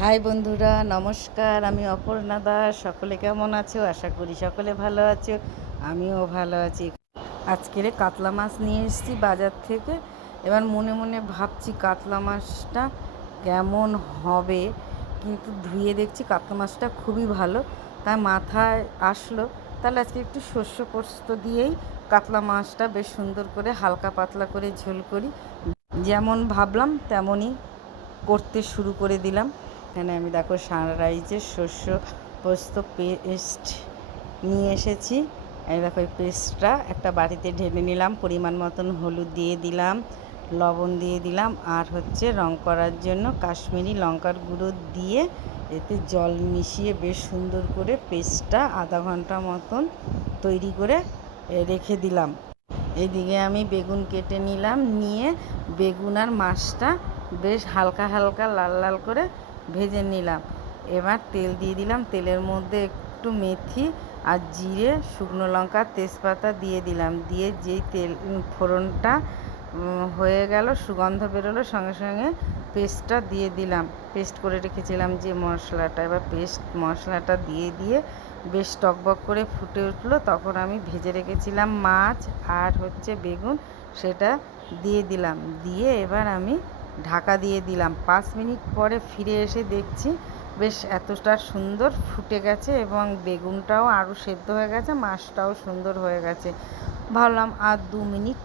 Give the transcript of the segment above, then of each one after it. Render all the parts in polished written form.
High বন্ধুরা, নমস্কার। আমি অপর্ণা দাস। সকলে কেমন আছো? আশা করি সকলে ভালো আছো। আমিও ভালো আছি। আজকের কাতলা মাছ নিয়ে এসেছি বাজার থেকে। এবার মনে মনে ভাবছি কাতলা মাছটা কেমন হবে, কিন্তু ধুয়ে দেখছি কাতলা মাছটা খুবই ভালো। তাই মাথায় আসলো তাহলে আজকে একটু শস্য পোস্ত দিয়েই কাতলা মাছটা বেশ সুন্দর করে হালকা পাতলা করে ঝোল করি। যেমন ভাবলাম তেমনই করতে শুরু করে দিলাম। এখানে আমি দেখো সানরাইজের শস্য পোস্ত পেস্ট নিয়ে এসেছি। এই দেখো এই পেস্টটা একটা বাটিতে ঢেলে নিলাম। পরিমাণ মতন হলুদ দিয়ে দিলাম, লবণ দিয়ে দিলাম, আর রং করার জন্য কাশ্মীরি লঙ্কার গুঁড়ো দিয়ে এতে জল মিশিয়ে বেশ সুন্দর করে পেস্টটা আধা ঘন্টা মতন তৈরি করে রেখে দিলাম। এদিকে আমি বেগুন কেটে নিলাম, নিয়ে বেগুন আর মাছটা বেশ হালকা হালকা লাল লাল করে ভেজে নিলাম। এবার তেল দিয়ে দিলাম। তেলের মধ্যে একটু মেথি আর জিরে, শুকনো লঙ্কা, তেজপাতা দিয়ে দিলাম। দিয়ে যেই তেল ফোড়নটা হয়ে গেল, সুগন্ধ বেরোলো, সঙ্গে সঙ্গে পেস্টটা দিয়ে দিলাম। পেস্ট করে রেখেছিলাম যে মশলাটা, এবার মশলাটা দিয়ে বেশ টকবক করে ফুটে উঠলো। তখন আমি ভেজে রেখেছিলাম মাছ আর বেগুন, সেটা দিয়ে দিলাম। দিয়ে এবার আমি ঢাকা দিয়ে দিলাম। 5 মিনিট পরে ফিরে এসে দেখছি বেশ এতটা সুন্দর ফুটে গেছে এবং বেগুনটাও আরও সেদ্ধ হয়ে গেছে, মাছটাও সুন্দর হয়ে গেছে। ভাবলাম আর 2 মিনিট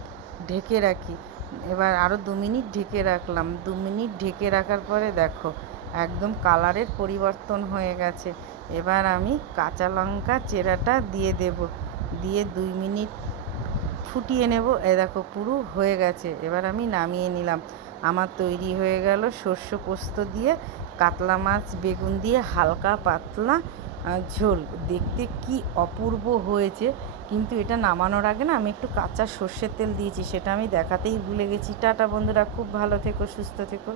ঢেকে রাখি। এবার আরও 2 মিনিট ঢেকে রাখলাম। 2 মিনিট ঢেকে রাখার পরে দেখো একদম কালারের পরিবর্তন হয়ে গেছে। এবার আমি কাঁচা লঙ্কা চেরাটা দিয়ে দেব, দিয়ে 2 মিনিট ফুটিয়ে নেব। দেখো পুরো হয়ে গেছে। এবার আমি নামিয়ে নিলাম। আমার তৈরি হয়ে গেল শস্য পোস্ত দিয়ে কাতলা মাছ বেগুন দিয়ে হালকা পাতলা ঝোল। দেখতে কি অপূর্ব হয়েছে, কিন্তু এটা নামানোর আগে না আমি একটু কাঁচা সর্ষের তেল দিয়েছি, সেটা আমি দেখাতেই ভুলে গেছি। টাটা বন্ধুরা, খুব ভালো থেকো, সুস্থ থেকো।